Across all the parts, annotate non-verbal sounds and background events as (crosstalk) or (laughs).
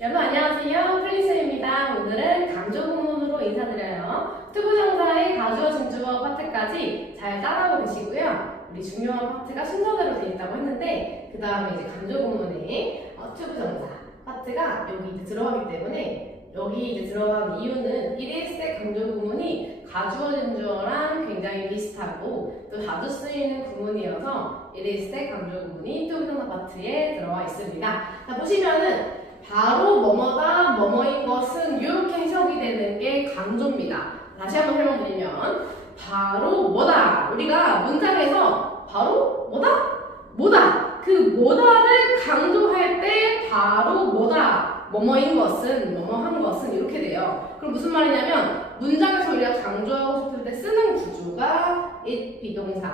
여러분 안녕하세요. 플리스입니다. 오늘은 강조 구문으로 인사드려요. 투부정사의 가주어 진주어 파트까지 잘 따라오고 계시고요. 우리 중요한 파트가 순서대로 되어 있다고 했는데 그 다음에 이제 강조 구문의 어, 투부정사 파트가 여기 이제 들어가기 때문에 여기 이제 들어간 이유는 1일세 강조 구문이 가주어 진주어랑 굉장히 비슷하고 또 자주 쓰이는 구문이어서 1일세 강조 구문이 투부정사 파트에 들어와 있습니다. 자 보시면은 바로 뭐뭐다 뭐뭐인 것은 이렇게 해석이 되는 게 강조입니다. 다시 한번 설명드리면 바로 뭐다 우리가 문장에서 바로 뭐다 뭐다 그 뭐다를 강조할 때 바로 뭐다 뭐뭐인 것은 뭐뭐한 것은 이렇게 돼요. 그럼 무슨 말이냐면 문장에서 우리가 강조하고 싶을 때 쓰는 구조가 it 비동사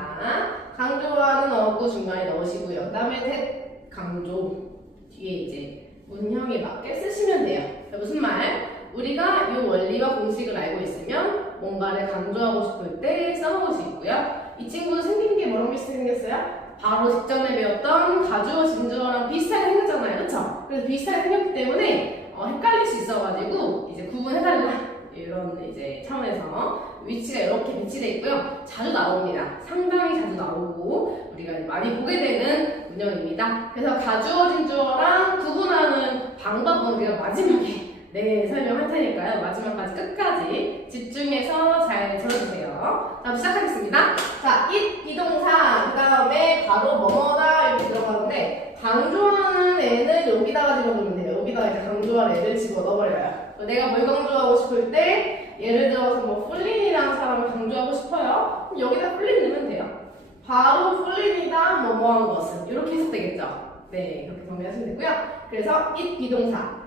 강조하는 어구 중간에 넣으시고요. 그 다음에 that 강조 뒤에 이제 문형에 맞게 쓰시면 돼요. 자, 무슨 말? 우리가 이 원리와 공식을 알고 있으면 뭔가를 강조하고 싶을 때 써먹을 수 있고요. 이 친구도 생긴 게 비슷하게 생겼어요? 바로 직전에 배웠던 가주어 진주어랑 비슷하게 생겼잖아요. 그쵸? 그래서 비슷하게 생겼기 때문에 어, 헷갈릴 수 있어가지고 이제 구분해달라. 이런 이제 차원에서 위치가 이렇게 배치되어 있고요. 자주 나옵니다. 상당히 자주 나오고 우리가 많이 보게 되는 문형입니다. 그래서 가주어 진 주어랑 구분하는 방법은 우리가 마지막에 (laughs) 네 설명할 테니까요. 마지막까지 끝까지 집중해서 잘 들어주세요. 다음 시작하겠습니다. 자, it 비동사 그 다음에 바로 뭐뭐다 이렇게 들어가는데 강조하는 애는 여기다가 집어넣으면 돼요. 여기다가 이제 강조할 애를 집어 넣어버려요. 내가 뭘 강조하고 싶을 때 예를 들어서 뭐 플린이라는 사람을 강조하고 싶어요. 그럼 여기다 플린 넣으면 돼요. 바로 플린이다 뭐뭐한 것은 이렇게 해석되겠죠. 네, 그렇게 정리하시면 되고요. 그래서 it 비동사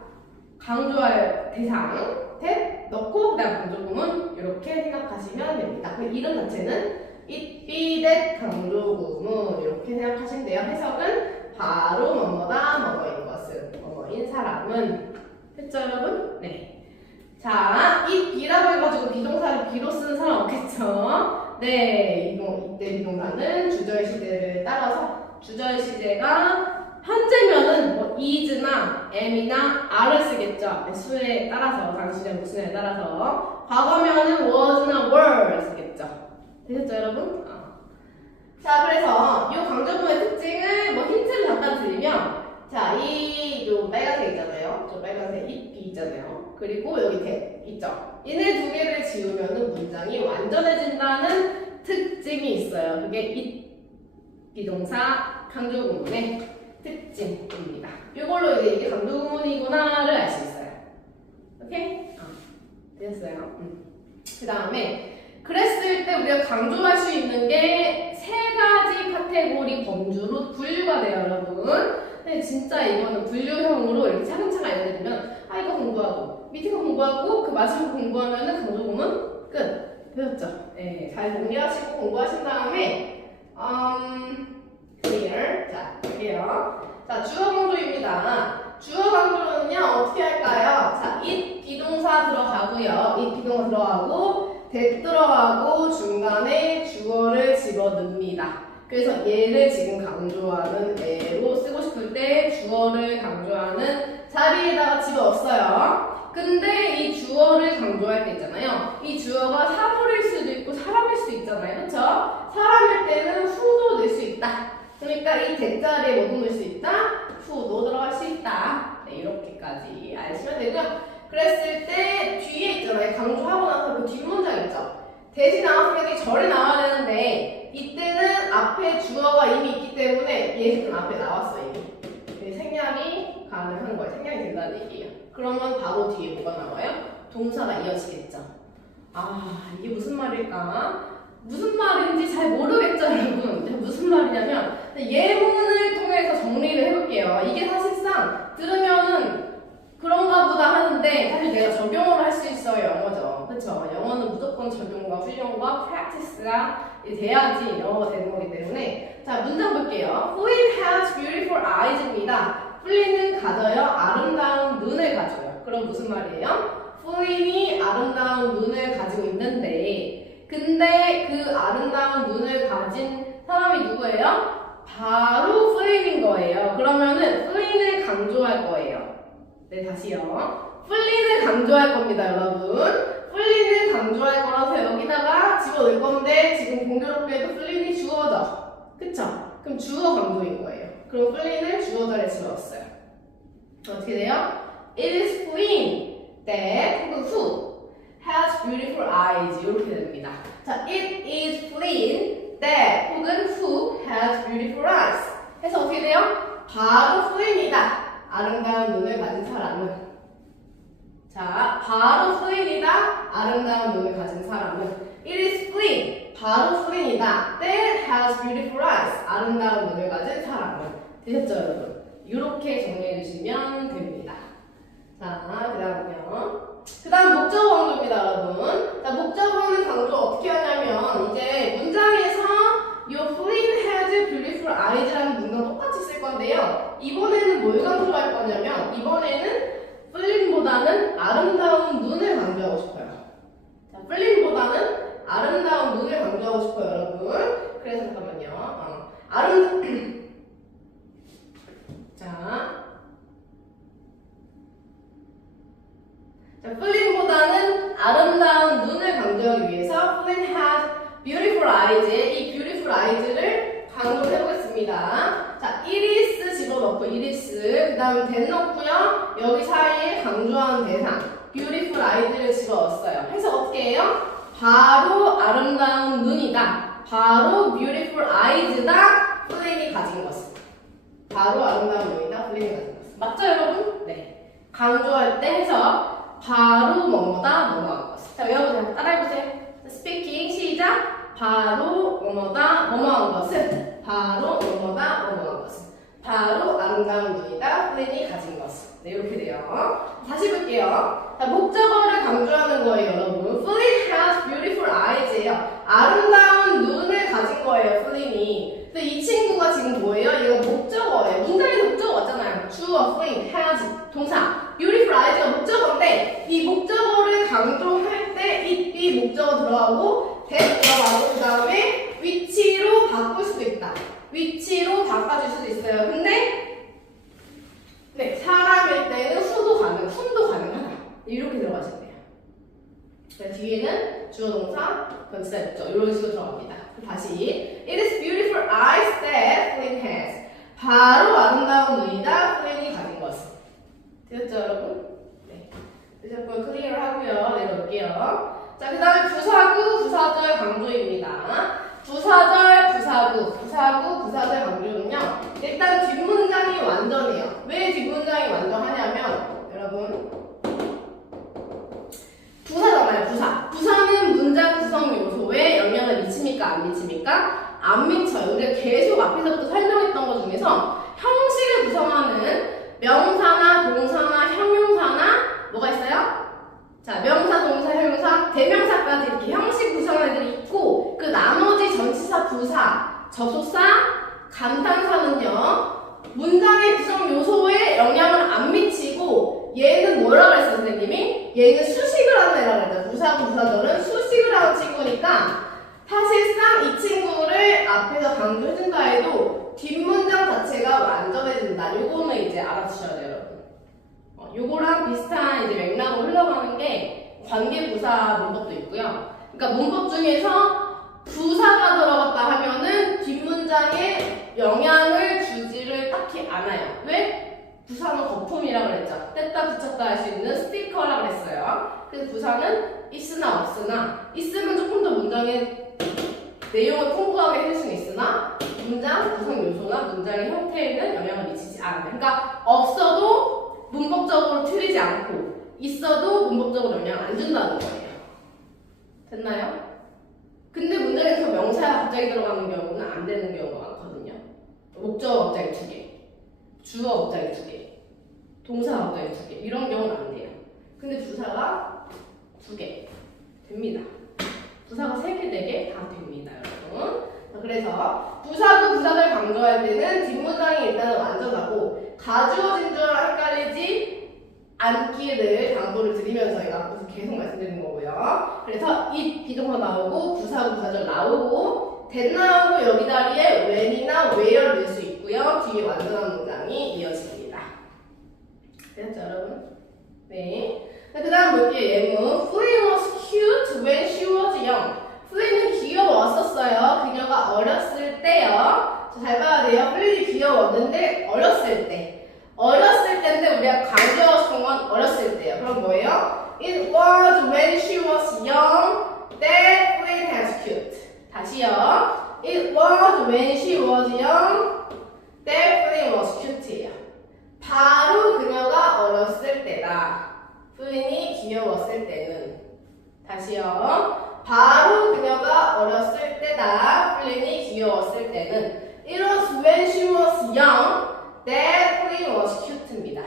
강조할 대상 tet 넣고 그다음 강조구문 이렇게 생각하시면 됩니다. 그 이름 자체는 it be that 강조구문 이렇게 생각하시면 돼요. 해석은 바로 뭐뭐다 뭐뭐인 것은 뭐뭐인 사람은 됐죠 여러분? 네. 자, 이 비라고 해가지고 비동사를 비로 쓰는 사람 없겠죠? 네, 이거 이때 비동사는 주절 시제를 따라서 주절 시제가 현재면은 뭐 is나 am이나 are를 쓰겠죠. 수에 따라서 당시의 무슨에 따라서 과거면은 was나 were를 쓰겠죠. 되셨죠, 여러분? 어. 자, 그래서 이 강조문의 특징을 뭐 힌트를 갖다 드리면 자, 이 요 빨간색 있잖아요. 저 빨간색 이 있잖아요. 그리고 여기 대 있죠. 얘네 두 개를 지우면은 문장이 완전해진다는 특징이 있어요. 그게 이 비동사 강조구문의 특징입니다. 이걸로 이제 이게 강조구문이구나를 알 수 있어요. 오케이? 어, 되셨어요. 음. 그 다음에 그랬을 때 우리가 강조할 수 있는 게 세 가지 카테고리 범주로 분류가 돼요, 여러분. 근데 진짜 이거는 분류형으로 이렇게 차근차근 알려드리면 아이 거 공부하고 밑에 거 공부하고 그 마지막 공부하면은 강조구문 끝 배웠죠? 네, 잘 정리하시고 공부하신 다음에 음 clear 자 볼게요. 자 주어 강조입니다. 주어 강조는요 어떻게 할까요? 자 it 비동사 들어가고요. it 비동사 들어가고 that 들어가고 중간에 주어를 집어넣습니다. 그래서 얘를 지금 강조하는 애로 쓰고 싶을 때 주어를 강조하는 자리에다가 집어넣었어요. 근데 이 주어를 강조할 때 있잖아요. 이 주어가 사물일 수도 있고 사람일 수도 있잖아요. 그쵸? 사람일 때는 후도 넣을 수 있다. 그러니까 이 대자리에 뭐도 넣을 수 있다? 후도 들어갈 수 있다. 네, 이렇게까지 아시면 되고요. 그랬을 때 뒤에 있잖아요. 강조하고 나서 그 뒷문장 있죠? 대신 나왔을 때 절에 나와야 되는데 이때는 앞에 주어가 이미 있기 때문에 얘는 앞에 나왔어 이미 네, 생략이 가능한 거예요 생략이 된다는 얘기예요 그러면 바로 뒤에 뭐가 나와요? 동사가 이어지겠죠. 아 이게 무슨 말일까? 무슨 말인지 잘 모르겠죠 여러분. 무슨 말이냐면 예문을 통해서 정리를 해볼게요. 이게 사실상 들으면은 그런가 보다 하는데 사실 내가 적용을 할 수 있어요 영어죠. 그쵸? 영어는 무조건 적용과 훈련과 프랙티스가 돼야지 영어가 되는 거기 때문에. 자 문장 볼게요. Flynn has beautiful eyes입니다 플린은 가져요 아름다운 눈을 가져요 그럼 무슨 말이에요? 플린이 아름다운 눈을 가지고 있는데 근데 그 아름다운 눈을 가진 사람이 누구예요? 바로 플린인 거예요 그러면은 플린을 강조할 거예요 네, 다시요. 풀린을 강조할 겁니다, 여러분. 풀린을 강조할 거라서 여기다가 집어넣을 건데 지금 공교롭게도 풀린이 주어져. 그쵸? 그럼 주어 강조인 거예요. 그럼 풀린을 주어절에 집어넣었어요. 어떻게 돼요? It is Flynn that 혹은 who has beautiful eyes 이렇게 됩니다. 자, it is Flynn that 혹은 who has beautiful eyes 해서 어떻게 돼요? 바로 Flynn이다. 아름다운 눈을 가진 사람은 자, 바로 Flynn이다. 아름다운 눈을 가진 사람은 It is Flynn. 바로 Flynn이다. That has beautiful eyes. 아름다운 눈을 가진 사람은 되셨죠, 여러분? 이렇게 정리해 주시면 됩니다. 자, 그 다음은요. 그 다음 목적어 강조입니다, 여러분. 자, 목적어는 강조 어떻게 하냐면, 이제 문장에서 Your Flynn has beautiful eyes라는 문장 똑같이 쓸 건데요. 이번에는 뭘 강조할 거냐면, 이번에는 플린보다는 아름다운 눈을 강조하고 싶어요. 자, 플린보다는 아름다운 눈을 강조하고 싶어요, 여러분. 그래서 잠깐만요. 어, 아름 (clears throat) 자, 자, 플린보다는 아름다운 눈을 강조하기 위해서 플린 has beautiful eyes의 이 beautiful eyes를 강조를 해보겠습니다. 자, iris 집어넣고 iris 그 다음 된 넣고요. 여기 사이에 강조하는 대상 beautiful eyes를 집어넣었어요. 해서 어떻게 해요? 바로 아름다운 눈이다. 바로 beautiful eyes다. 플린이 가진 것은. 바로 아름다운. 플린이 가진 것은. 맞죠, 여러분? 네. 강조할 때 해서 바로 뭐뭐다 뭐뭐한 것은. 자, 외워보세요. 따라해보세요. 자, 스피킹 시작. 바로 뭐뭐다 뭐뭐한 것은. 바로 뭐뭐다 뭐뭐한 것은. 바로 아름다운 눈이다. 플린이 가진 것은. 네, 이렇게 돼요. 다시 볼게요. 자, 목적어를 강조하는 거예요, 여러분. Flynn has beautiful eyes예요. 아름다운 눈을 가진 거예요, 플린이. 근데 이 친구가 지금 뭐예요? 얘가 목적어예요. 문장에서 목적어 왔잖아요. 주어, Flynn, has, 동사. beautiful eyes가 목적어인데 이 목적어를 강조할 때 이, 이 목적어 들어가고 that 들어가고 그 다음에 위치로 바꿀 수도 있다. 위치로 바꿔줄 수도 있어요. 근데 네, 사람일 때는 후도 가능, 훈도 가능하다. 이렇게 들어가시면 돼요. 자, 뒤에는 주어 동사, 전치사 목적 이런 식으로 들어갑니다. 다시 It is beautiful eyes that Flynn has. 바로 아름다운 눈이다. 플린이 가진 것은. 되셨죠, 여러분? 네. 되셨고요. 클리어를 하고요. 내려올게요. 자, 그 다음에 부사구, 부사절 강조입니다. 부사절, 부사구, 부사구, 부사절 강조는요. 일단 뒷문장이 완전해요. 왜 뒷문장이 완전하냐면, 여러분. 부사잖아요, 부사. 부사는 문장 구성 요소에 영향을 미칩니까? 안 미칩니까? 안 미쳐요. 우리가 계속 앞에서부터 설명했던 것 중에서 형식을 구성하는 명사나 동사나 형용사나 뭐가 있어요? 자, 명사, 동사, 형용사, 대명사까지 이렇게 형식 구성하는 애들이 있고 그 나머지 전치사, 부사, 접속사, 감탄사는요 문장의 구성 요소에 영향을 안 미치고 얘는 뭐라고 했어 선생님이? 얘는 수식을 하는 애라고 했죠. 부사, 부사절은 수식을 하는 친구니까 사실상 이 친구를 앞에서 강조해준다 해도 뒷문장 자체가 완전해진다. 요거는 이제 알아주셔야 돼요, 여러분. 어, 요거랑 비슷한 이제 맥락으로 흘러가는 게 관계 부사 문법도 있고요. 그러니까 문법 중에서 부사가 들어갔다 하면은 뒷문장에 영향을 주지를 딱히 않아요. 왜? 부사는 거품이라고 그랬죠. 뗐다 붙였다 할 수 있는 스티커라고 그랬어요. 그래서 부사는 있으나 없으나 있으면 조금 더 문장에 내용을 풍부하게 해줄 수는 있으나 문장 구성 요소나 문장의 형태에는 영향을 미치지 않아요. 그러니까 없어도 문법적으로 틀리지 않고 있어도 문법적으로 영향 안 준다는 거예요. 됐나요? 근데 문장에서 명사가 갑자기 들어가는 경우는 안 되는 경우가 많거든요. 목적어 갑자기 두 개, 주어 갑자기 두 개, 동사 갑자기 두 개, 이런 경우는 안 돼요. 근데 부사가 두 개 됩니다. 부사가 세 개, 네 개 다 됩니다, 여러분. 자, 그래서 부사도 부사를 강조할 때는 뒷문장이 일단은 완전하고 가주어진 줄 헷갈리지 않기를 당부를 드리면서 제가 계속 말씀드리는 거고요. 그래서 이 비동사 나오고 부사 부사절 나오고 된 나오고 여기 자리에 when이나 where 넣을 수 있고요. 뒤에 완전한 문장이 이어집니다. 됐죠, 여러분? 네. 그 다음 볼게요. 예문. Flynn was cute when she was young. 플린은 귀여웠었어요. 그녀가 어렸을 때요. 자, 잘 봐야 돼요. 플린이 귀여웠는데 어렸을 때. 어렸을 때인데 우리가 강조하고 싶은 건 어렸을 때요. 그럼 뭐예요? It was when she was young that Flynn was cute. 다시요. It was when she was young that Flynn was cute예요. 바로 그녀가 어렸을 때다. 플린이 귀여웠을 때는. 다 시요. 바로 그녀가 어렸을 때다. 플린이 귀여웠을 때는. It was when she was young that Flynn was cute입니다.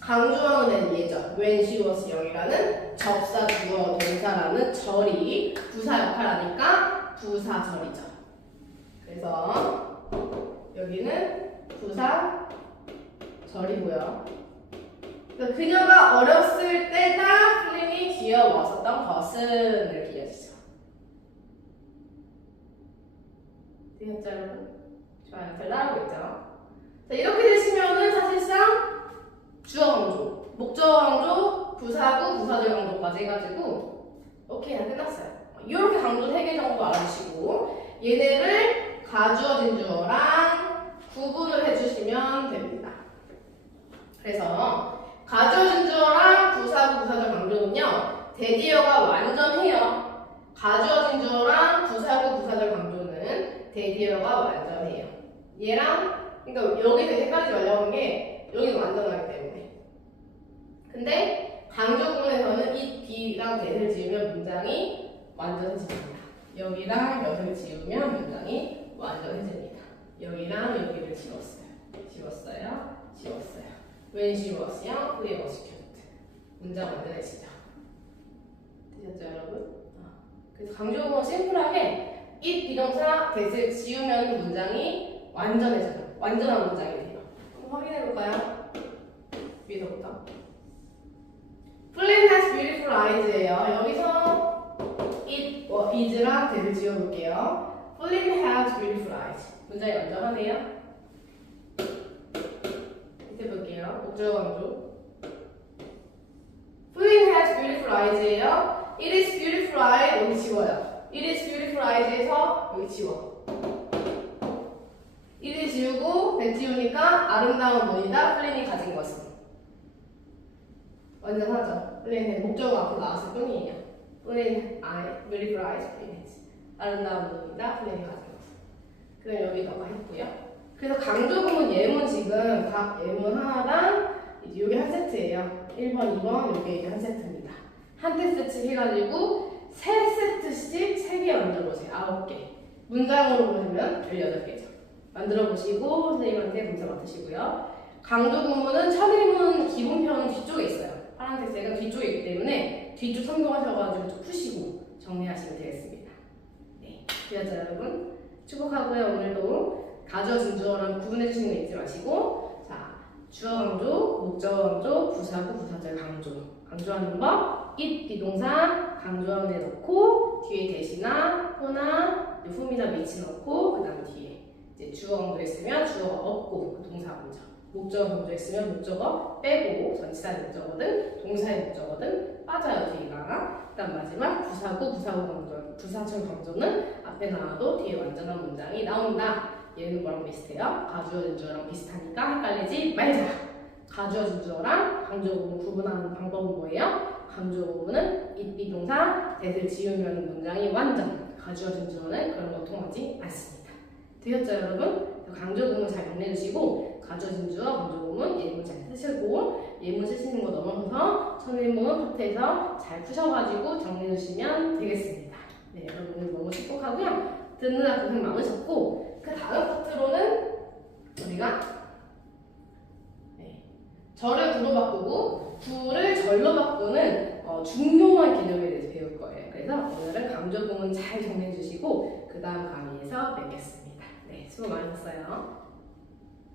강조하는 예전 when she was young이라는 접사 주어 동사라는 절이 부사 역할하니까 부사절이죠. 그래서 여기는 부사 절이고요. 그래서 그녀가 어렸을 때다 플린이 이렇게 이어지죠. 되겠죠, 여러분? 좋아요. 잘 나오고 있죠? 자, 이렇게 되시면은 사실상 주어 강조, 목적 강조, 부사구, 부사절 강조까지 해가지고 오케이, 다 끝났어요. 이렇게 강조 3개 정도 알아주시고 얘네를 가주어 진 주어랑 구분을 해주시면 됩니다. 그래서 가주어 진 주어랑 부사구, 부사절 강조는요 대디어가 완전해요. 가주어 진 주어랑 부사구, 부사절 강조는 대디어가 완전해요. 얘랑 그러니까 여기서 헷갈리지 말라고 한 게 여기는 완전하기 때문에. 근데 강조 구문에서는 이 B랑 대를 지으면 문장이 완전해집니다. 여기랑 여기를 지우면 문장이 완전해집니다. 여기랑 여기를 지웠어요. 지웠어요. 지웠어요. When she was young, cute. 문장 완전해지죠. 되셨죠, 여러분? 아, 그래서 강조 구문 심플하게 it 비동사 대를 지우면 문장이 완전해져요. 완전한 문장이 돼요. 한번 확인해 볼까요? 위에서부터. Flynn has beautiful eyes예요. 여기서 it, 어, is랑 대를 지워볼게요. Flynn has beautiful eyes. 문장이 완전하네요. 밑에 볼게요. 목적 강조. Flynn has beautiful eyes예요. It is beautiful eye 여기 지워요. It is beautiful eyes에서 여기 지워. 이를 지우고 배 지우니까 아름다운 눈이다 플린이 가진 것은 완전하죠 앞으로 나왔을 뿐이에요 플린 eye, beautiful eyes, 플린 아름다운 눈이다 플린이 가진 것은 그럼 여기 너가 했고요. 그래서 강조구문 예문 지금 각 예문 하나랑 이제 이게 한 세트예요. 1번, 2번 이게 이제 한 세트입니다. 한 세트 해가지고 세 세트씩 세개 만들어보세요. 아홉 개. 문장으로 보시면 18개죠. 만들어 보시고 선생님한테 문제 맡으시고요. 강조 구문은 첫일문 기본편은 뒤쪽에 있어요. 파란색 색은 뒤쪽에 있기 때문에 뒤쪽 참고하셔가지고 좀 푸시고 정리하시면 되겠습니다. 네, 되었죠 여러분? 축복하고요. 오늘도 가져진 주어랑 구분해 주시는 거 잊지 마시고 자 주어 강조, 목적 강조, 부사구, 부사절 강조 강조하는 법 it 비동사 데 넣고 뒤에 대시나 호나 흠이나 밑이 넣고 그 다음 뒤에 이제 주어 강조했으면 주어가 없고 그 동사 먼저 목적어 강조했으면 목적어 빼고 전치사의 목적어든 동사의 목적어든 빠져요 뒤가 그다음 마지막 부사구 부사구 강조 부사절 강조는 앞에 나와도 뒤에 완전한 문장이 나온다 얘는 뭐랑 비슷해요? 가주어진 주어랑 비슷하니까 헷갈리지 말자 가주어진 주어랑 강조 부분 구분하는 방법은 뭐예요? 강조 부분은 it 비동사 대를 지으면 문장이 완전 가주어진 주어는 그런 거 통하지 않습니다 되셨죠 여러분? 강조 구문 잘 정리해주시고 가져진 주어 강조 구문 예문 잘 쓰시고 예문 쓰시는 거 넘어서서 천일문 파트에서 잘 푸셔가지고 정리해 주시면 되겠습니다. 네 여러분 오늘 너무 축복하고요. 듣느라 고생 많으셨고 그 다음 파트로는 우리가 네, 절을 구로 바꾸고 구를 절로 바꾸는 어, 중요한 개념에 대해서 배울 거예요. 그래서 오늘은 강조 구문 잘 정리해 주시고 그 다음 강의에서 뵙겠습니다. 네, 수고 많으셨어요.